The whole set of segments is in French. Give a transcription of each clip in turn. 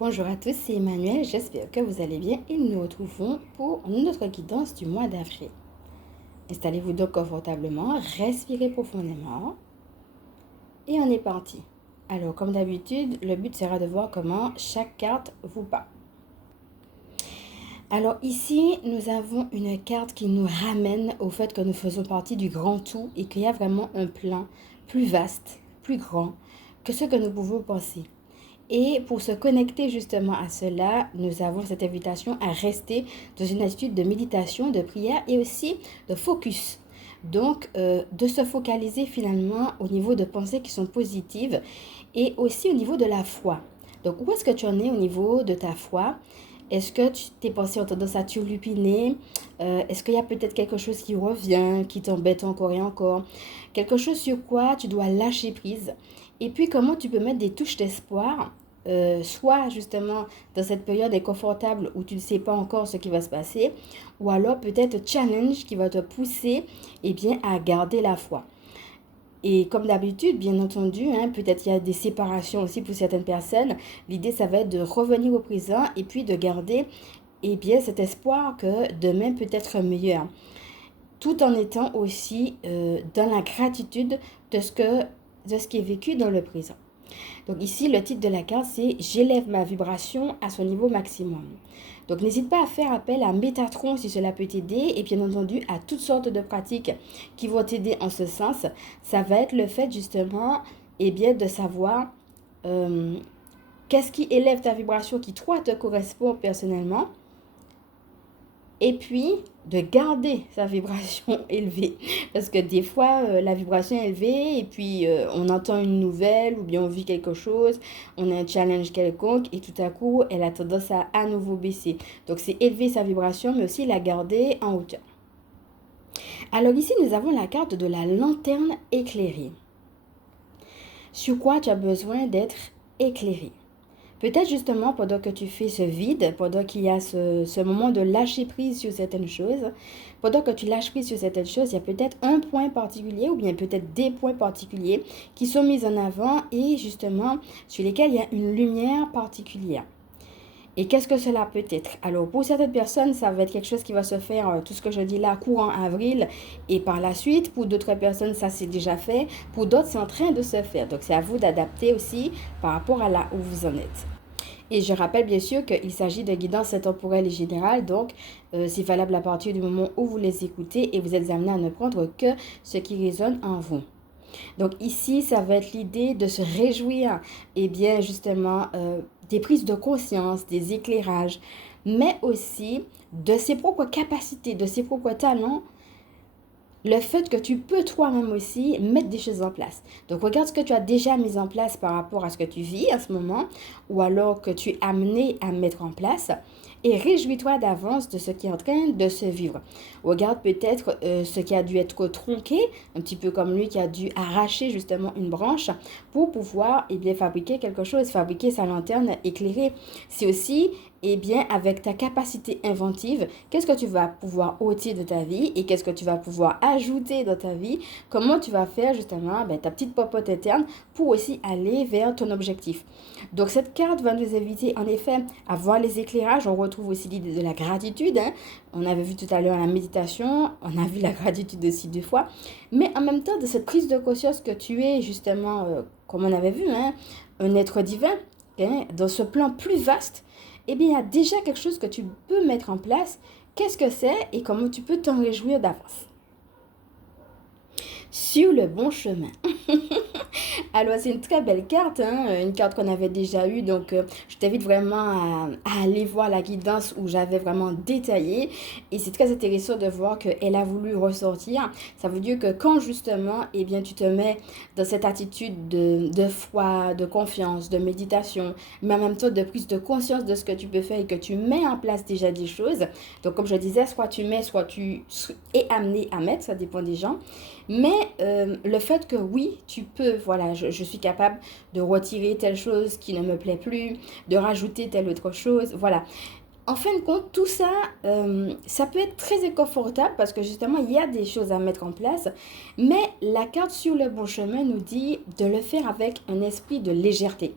Bonjour à tous, c'est Emmanuel, j'espère que vous allez bien et nous nous retrouvons pour notre guidance du mois d'avril. Installez-vous donc confortablement, respirez profondément et on est parti. Alors comme d'habitude, le but sera de voir comment chaque carte vous parle. Alors ici, nous avons une carte qui nous ramène au fait que nous faisons partie du grand tout et qu'il y a vraiment un plan plus vaste, plus grand que ce que nous pouvons penser. Et pour se connecter justement à cela, nous avons cette invitation à rester dans une attitude de méditation, de prière et aussi de focus. Donc, de se focaliser finalement au niveau de pensées qui sont positives et aussi au niveau de la foi. Donc, où est-ce que tu en es au niveau de ta foi? Est-ce que tes pensées ont tendance à turlupiner? Est-ce qu'il y a peut-être quelque chose qui revient, qui t'embête encore et encore? Quelque chose sur quoi tu dois lâcher prise. Et puis, comment tu peux mettre des touches d'espoir, soit justement dans cette période inconfortable où tu ne sais pas encore ce qui va se passer, ou alors peut-être challenge qui va te pousser à garder la foi. Et comme d'habitude, bien entendu, peut-être il y a des séparations aussi pour certaines personnes. L'idée, ça va être de revenir au présent et puis de garder cet espoir que demain peut être meilleur. Tout en étant aussi dans la gratitude de ce qui est vécu dans le présent. Donc ici, le titre de la carte, c'est « J'élève ma vibration à son niveau maximum ». Donc n'hésite pas à faire appel à Métatron si cela peut t'aider et bien entendu à toutes sortes de pratiques qui vont t'aider en ce sens. Ça va être le fait justement de savoir qu'est-ce qui élève ta vibration qui toi te correspond personnellement. Et puis, de garder sa vibration élevée. Parce que des fois, la vibration est élevée et puis on entend une nouvelle ou bien on vit quelque chose, on a un challenge quelconque et tout à coup, elle a tendance à nouveau baisser. Donc, c'est élever sa vibration, mais aussi la garder en hauteur. Alors ici, nous avons la carte de la lanterne éclairée. Sur quoi tu as besoin d'être éclairé? Peut-être justement pendant que tu fais ce vide, pendant qu'il y a ce moment de lâcher prise sur certaines choses, pendant que tu lâches prise sur certaines choses, il y a peut-être un point particulier ou bien peut-être des points particuliers qui sont mis en avant et justement sur lesquels il y a une lumière particulière. Et qu'est-ce que cela peut être? Alors, pour certaines personnes, ça va être quelque chose qui va se faire, tout ce que je dis là, courant avril et par la suite. Pour d'autres personnes, ça c'est déjà fait. Pour d'autres, c'est en train de se faire. Donc, c'est à vous d'adapter aussi par rapport à là où vous en êtes. Et je rappelle bien sûr qu'il s'agit de guidance temporelle et générale, donc c'est valable à partir du moment où vous les écoutez et vous êtes amené à ne prendre que ce qui résonne en vous. Donc ici, ça va être l'idée de se réjouir, justement, des prises de conscience, des éclairages, mais aussi de ses propres capacités, de ses propres talents, le fait que tu peux toi-même aussi mettre des choses en place. Donc, regarde ce que tu as déjà mis en place par rapport à ce que tu vis à ce moment ou alors que tu es amené à mettre en place et réjouis-toi d'avance de ce qui est en train de se vivre. Regarde peut-être ce qui a dû être tronqué, un petit peu comme lui qui a dû arracher justement une branche pour pouvoir fabriquer quelque chose, fabriquer sa lanterne éclairée. C'est aussi avec ta capacité inventive, qu'est-ce que tu vas pouvoir ôter de ta vie et qu'est-ce que tu vas pouvoir ajouter dans ta vie, comment tu vas faire justement ta petite popote interne pour aussi aller vers ton objectif. Donc cette carte va nous inviter en effet à voir les éclairages. On retrouve aussi l'idée de la gratitude. On avait vu tout à l'heure la méditation, on a vu la gratitude aussi 2 fois, mais en même temps de cette prise de conscience que tu es justement, comme on avait vu, un être divin, dans ce plan plus vaste. Il y a déjà quelque chose que tu peux mettre en place. Qu'est-ce que c'est et comment tu peux t'en réjouir d'avance? Sur le bon chemin. Alors, c'est une très belle carte, une carte qu'on avait déjà eue. Donc, je t'invite vraiment à aller voir la guidance où j'avais vraiment détaillé. Et c'est très intéressant de voir qu'elle a voulu ressortir. Ça veut dire que quand justement, tu te mets dans cette attitude de foi, de confiance, de méditation, mais en même temps de prise de conscience de ce que tu peux faire et que tu mets en place déjà des choses. Donc, comme je disais, soit tu mets, soit tu es amené à mettre, ça dépend des gens. Mais le fait que oui, tu peux, voilà, je suis capable de retirer telle chose qui ne me plaît plus, de rajouter telle autre chose, voilà. En fin de compte, tout ça, ça peut être très inconfortable parce que justement, il y a des choses à mettre en place. Mais la carte sur le bon chemin nous dit de le faire avec un esprit de légèreté.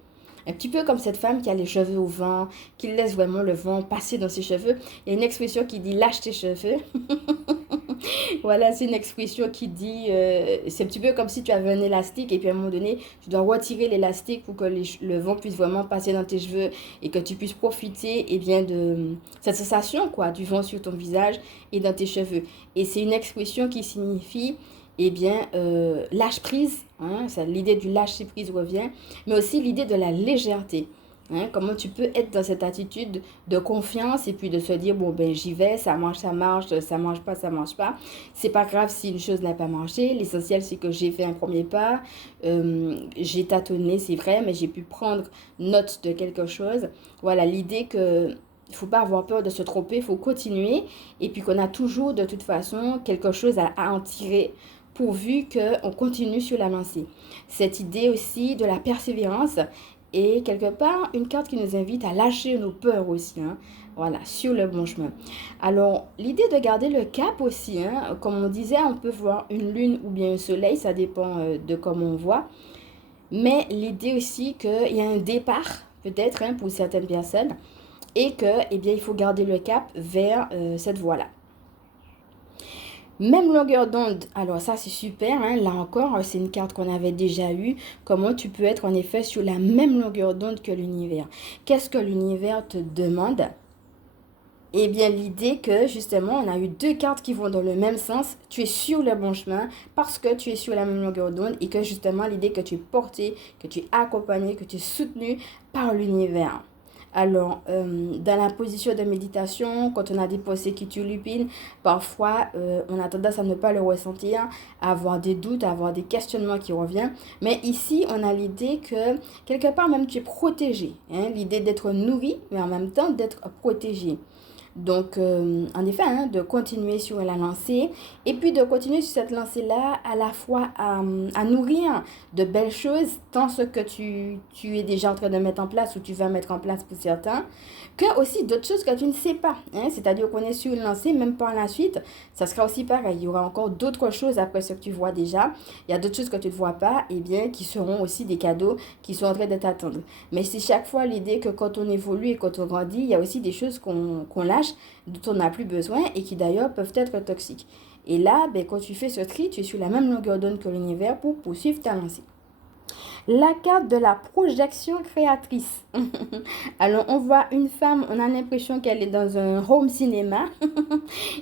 Un petit peu comme cette femme qui a les cheveux au vent, qui laisse vraiment le vent passer dans ses cheveux. Il y a une expression qui dit lâche tes cheveux. Voilà, c'est une expression qui dit, c'est un petit peu comme si tu avais un élastique et puis à un moment donné, tu dois retirer l'élastique pour que le vent puisse vraiment passer dans tes cheveux et que tu puisses profiter eh bien, de cette sensation quoi, du vent sur ton visage et dans tes cheveux. Et c'est une expression qui signifie eh bien, lâche prise, hein, l'idée du lâcher prise revient, mais aussi l'idée de la légèreté. Hein, comment tu peux être dans cette attitude de confiance et puis de se dire, bon, ben j'y vais, ça marche, ça marche pas, ça marche pas. C'est pas grave si une chose n'a pas marché. L'essentiel, c'est que j'ai fait un premier pas. J'ai tâtonné, c'est vrai, mais j'ai pu prendre note de quelque chose. Voilà, l'idée que il ne faut pas avoir peur de se tromper, il faut continuer. Et puis qu'on a toujours, de toute façon, quelque chose à en tirer pourvu qu'on continue sur la lancée. Cette idée aussi de la persévérance et quelque part, une carte qui nous invite à lâcher nos peurs aussi, hein, voilà, sur le bon chemin. Alors, l'idée de garder le cap aussi, hein, comme on disait, on peut voir une lune ou bien un soleil, ça dépend de comment on voit. Mais l'idée aussi qu'il y a un départ, peut-être, hein, pour certaines personnes, et que, eh bien, il faut garder le cap vers cette voie-là. Même longueur d'onde, alors ça c'est super, hein. Là encore c'est une carte qu'on avait déjà eue, comment tu peux être en effet sur la même longueur d'onde que l'univers. Qu'est-ce que l'univers te demande? Eh bien l'idée que justement on a eu deux cartes qui vont dans le même sens, tu es sur le bon chemin parce que tu es sur la même longueur d'onde et que justement l'idée que tu es porté, que tu es accompagné, que tu es soutenu par l'univers. Alors, dans la position de méditation, quand on a des pensées qui turlupinent, parfois on a tendance à ne pas le ressentir, à avoir des doutes, à avoir des questionnements qui reviennent. Mais ici, on a l'idée que quelque part même tu es protégé. Hein, l'idée d'être nourri, mais en même temps d'être protégé. Donc, en effet, hein, de continuer sur la lancée et puis de continuer sur cette lancée-là à la fois à nourrir de belles choses, tant ce que tu es déjà en train de mettre en place ou tu vas mettre en place pour certains, que aussi d'autres choses que tu ne sais pas. Hein, c'est-à-dire qu'on est sur une lancée, même par la suite, ça sera aussi pareil. Il y aura encore d'autres choses après ce que tu vois déjà. Il y a d'autres choses que tu ne vois pas, et bien, qui seront aussi des cadeaux qui sont en train de t'attendre. Mais c'est chaque fois l'idée que quand on évolue et quand on grandit, il y a aussi des choses qu'on lâche dont on n'a plus besoin et qui d'ailleurs peuvent être toxiques. Et là, ben, quand tu fais ce tri, tu es sur la même longueur d'onde que l'univers pour poursuivre ta lancée. La carte de la projection créatrice. Alors, on voit une femme, on a l'impression qu'elle est dans un home cinéma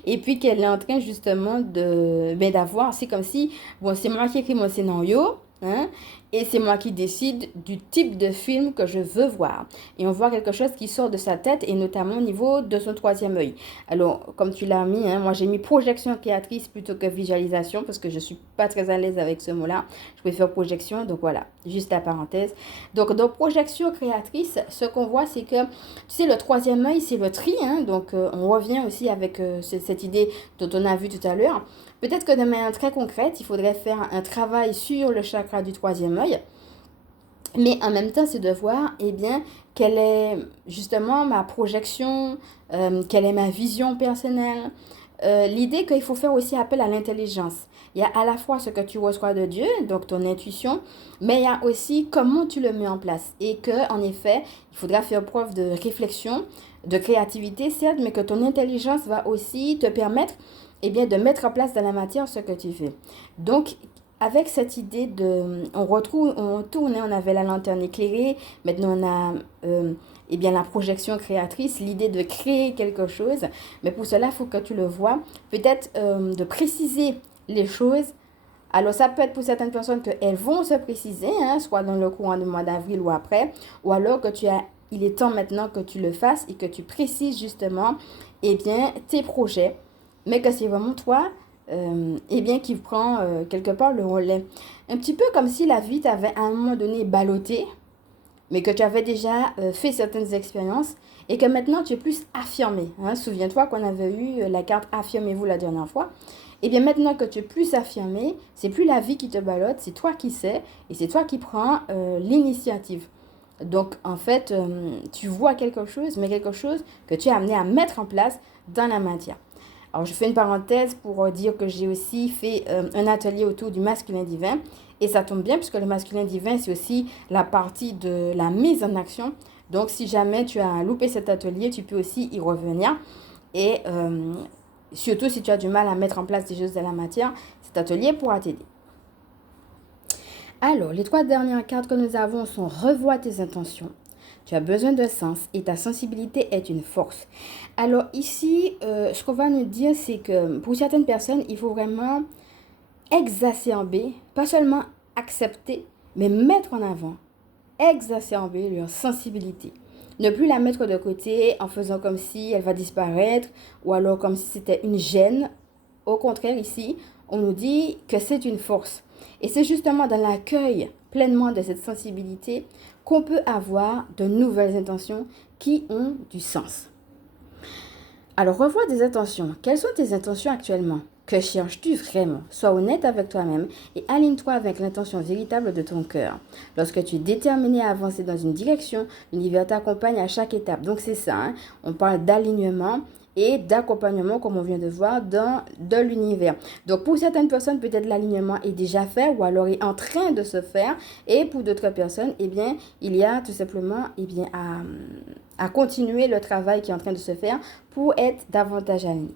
et puis qu'elle est en train justement d'avoir, c'est comme si, bon, c'est moi qui écris mon scénario, hein, et c'est moi qui décide du type de film que je veux voir. Et on voit quelque chose qui sort de sa tête et notamment au niveau de son troisième œil. Alors, comme tu l'as mis, hein, moi j'ai mis projection créatrice plutôt que visualisation parce que je ne suis pas très à l'aise avec ce mot-là. Je préfère projection, donc voilà, juste la parenthèse. Donc, dans projection créatrice, ce qu'on voit, c'est que, tu sais, le troisième œil, c'est le tri, hein, donc on revient aussi avec cette idée dont on a vu tout à l'heure. Peut-être que de manière très concrète, il faudrait faire un travail sur le chakra du troisième œil. Mais en même temps, c'est de voir, eh bien, quelle est justement ma projection, quelle est ma vision personnelle. L'idée qu'il faut faire aussi appel à l'intelligence. Il y a à la fois ce que tu reçois de Dieu, donc ton intuition, mais il y a aussi comment tu le mets en place. Et que, en effet, il faudra faire preuve de réflexion, de créativité, certes, mais que ton intelligence va aussi te permettre eh bien, de mettre en place dans la matière ce que tu fais. Donc, avec cette idée de... on tourne, on avait la lanterne éclairée, maintenant on a eh bien, la projection créatrice, l'idée de créer quelque chose. Mais pour cela, il faut que tu le vois. Peut-être de préciser les choses. Alors, ça peut être pour certaines personnes qu'elles vont se préciser, hein, soit dans le courant du mois d'avril ou après, ou alors que il est temps maintenant que tu le fasses et que tu précises justement eh bien, tes projets, mais que c'est vraiment toi eh bien, qui prend quelque part le relais. Un petit peu comme si la vie t'avait à un moment donné ballotté, mais que tu avais déjà fait certaines expériences et que maintenant tu es plus affirmé. Hein. Souviens-toi qu'on avait eu la carte affirmez-vous la dernière fois. Et bien maintenant que tu es plus affirmé, c'est plus la vie qui te ballotte, c'est toi qui sais et c'est toi qui prends l'initiative. Donc en fait, tu vois quelque chose, mais quelque chose que tu es amené à mettre en place dans la matière. Alors je fais une parenthèse pour dire que j'ai aussi fait un atelier autour du masculin divin Et ça tombe bien puisque le masculin divin, c'est aussi la partie de la mise en action. Donc, si jamais tu as loupé cet atelier, tu peux aussi y revenir. Et surtout, si tu as du mal à mettre en place des choses de la matière, cet atelier pourra t'aider. Alors, les 3 dernières cartes que nous avons sont revois tes intentions. Tu as besoin de sens et ta sensibilité est une force. Alors ici, ce qu'on va nous dire, c'est que pour certaines personnes, il faut vraiment exacerber, pas seulement accepter, mais mettre en avant, exacerber leur sensibilité. Ne plus la mettre de côté en faisant comme si elle va disparaître ou alors comme si c'était une gêne. Au contraire, ici, on nous dit que c'est une force. Et c'est justement dans l'accueil pleinement de cette sensibilité qu'on peut avoir de nouvelles intentions qui ont du sens. Alors, revois des intentions. Quelles sont tes intentions actuellement? Que cherches-tu vraiment? Sois honnête avec toi-même et aligne-toi avec l'intention véritable de ton cœur. Lorsque tu es déterminé à avancer dans une direction, l'univers t'accompagne à chaque étape. Donc c'est ça, hein? On parle d'alignement et d'accompagnement comme on vient de voir de l'univers. Donc pour certaines personnes, peut-être l'alignement est déjà fait ou alors est en train de se faire. Et pour d'autres personnes, eh bien, il y a tout simplement à continuer le travail qui est en train de se faire pour être davantage aligné.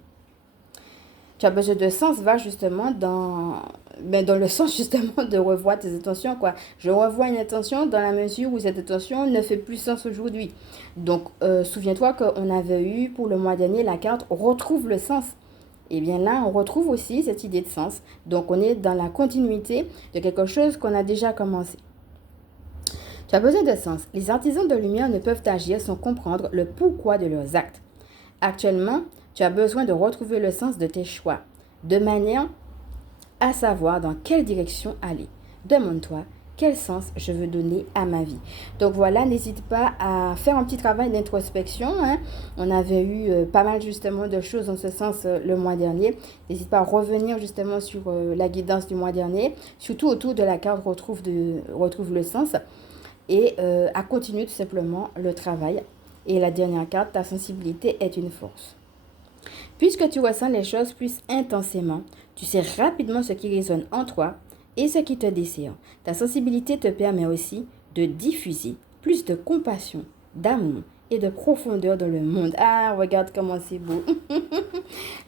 Tu as besoin de sens, va justement dans le sens justement de revoir tes intentions, quoi. Je revois une intention dans la mesure où cette intention ne fait plus sens aujourd'hui. Donc, souviens-toi qu'on avait eu pour le mois dernier la carte retrouve le sens. Et bien là, on retrouve aussi cette idée de sens. Donc, on est dans la continuité de quelque chose qu'on a déjà commencé. Tu as besoin de sens. Les artisans de lumière ne peuvent agir sans comprendre le pourquoi de leurs actes. Actuellement, tu as besoin de retrouver le sens de tes choix, de manière à savoir dans quelle direction aller. Demande-toi, quel sens je veux donner à ma vie. Donc voilà, n'hésite pas à faire un petit travail d'introspection. Hein. On avait eu pas mal justement de choses dans ce sens le mois dernier. N'hésite pas à revenir justement sur la guidance du mois dernier, surtout autour de la carte retrouve le sens et à continuer tout simplement le travail. Et la dernière carte, ta sensibilité est une force. Puisque tu ressens les choses plus intensément, tu sais rapidement ce qui résonne en toi et ce qui te dessert. Ta sensibilité te permet aussi de diffuser plus de compassion, d'amour et de profondeur dans le monde. Ah, regarde comment c'est beau.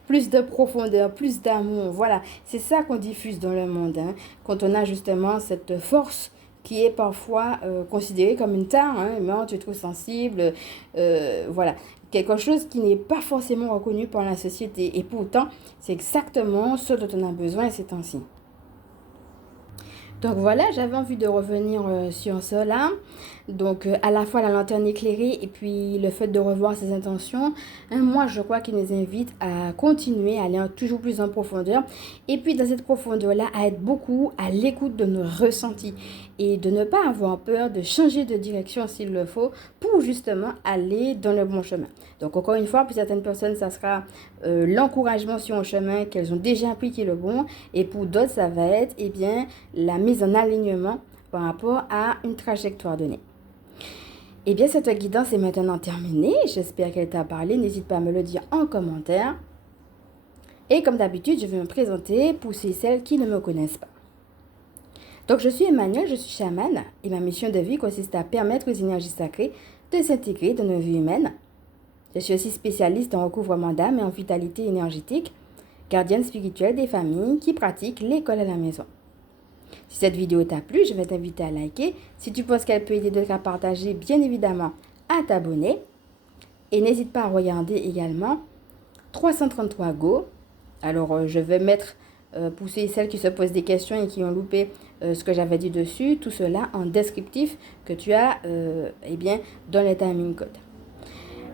Plus de profondeur, plus d'amour. Voilà, c'est ça qu'on diffuse dans le monde. Hein, quand on a justement cette force qui est parfois considérée comme une tare, hein, mais tu es trop sensible, voilà. Quelque chose qui n'est pas forcément reconnu par la société. Et pourtant, c'est exactement ce dont on a besoin ces temps-ci. Donc voilà, j'avais envie de revenir sur cela. Donc à la fois la lanterne éclairée et puis le fait de revoir ses intentions. Hein, moi, je crois qu'il nous invite à continuer, à aller toujours plus en profondeur. Et puis dans cette profondeur-là, à être beaucoup à l'écoute de nos ressentis. Et de ne pas avoir peur de changer de direction s'il le faut pour justement aller dans le bon chemin. Donc encore une fois, pour certaines personnes, ça sera l'encouragement sur un chemin qu'elles ont déjà appris qui est le bon. Et pour d'autres, ça va être la mise en alignement par rapport à une trajectoire donnée. Eh bien, cette guidance est maintenant terminée. J'espère qu'elle t'a parlé. N'hésite pas à me le dire en commentaire. Et comme d'habitude, je vais me présenter pour ceux et celles qui ne me connaissent pas. Donc, je suis Emmanuelle, je suis chamane et ma mission de vie consiste à permettre aux énergies sacrées de s'intégrer dans nos vies humaines. Je suis aussi spécialiste en recouvrement d'âme et en vitalité énergétique, gardienne spirituelle des familles qui pratiquent l'école à la maison. Si cette vidéo t'a plu, je vais t'inviter à liker. Si tu penses qu'elle peut aider d'autres à partager, bien évidemment, à t'abonner. Et n'hésite pas à regarder également 333 Go. Alors, je vais mettre, pour ceux et celles qui se posent des questions et qui ont loupé ce que j'avais dit dessus, tout cela en descriptif que tu as dans les timing codes.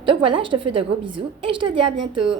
Donc voilà, je te fais de gros bisous et je te dis à bientôt.